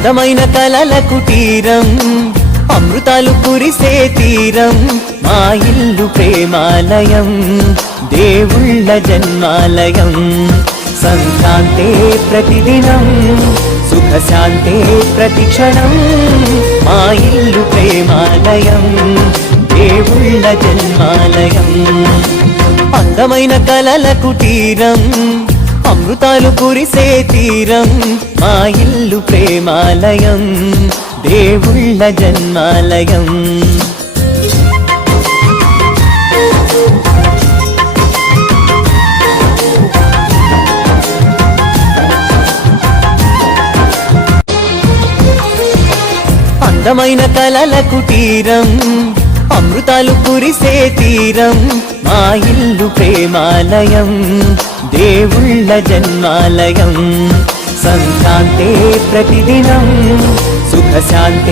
అందమైన కలల కుటీరం, అమృతాలు కురిసే తీరం, మా ఇల్లు ప్రేమాలయం, దేవుళ్ళ జన్మాలయం. సంక్రాంతే ప్రతిదినం, సుఖశాంతే ప్రతిక్షణం, మా ఇల్లు ప్రేమాలయం, దేవుళ్ళ జన్మాలయం. అందమైన కలల కుటీరం, అమృతాలు కురిసే తీరం, మా ఇల్లు ప్రేమాలయం, దేవుళ్ళ జన్మాలయం. అందమైన కలల కుటీరం, అమృతాలు కురిసే తీరం, మా ఇల్లు ప్రేమాలయం, దేవుళ్ళ జన్మాలయం. సంక్రాంతే ప్రతిదినం, సుఖశాంతే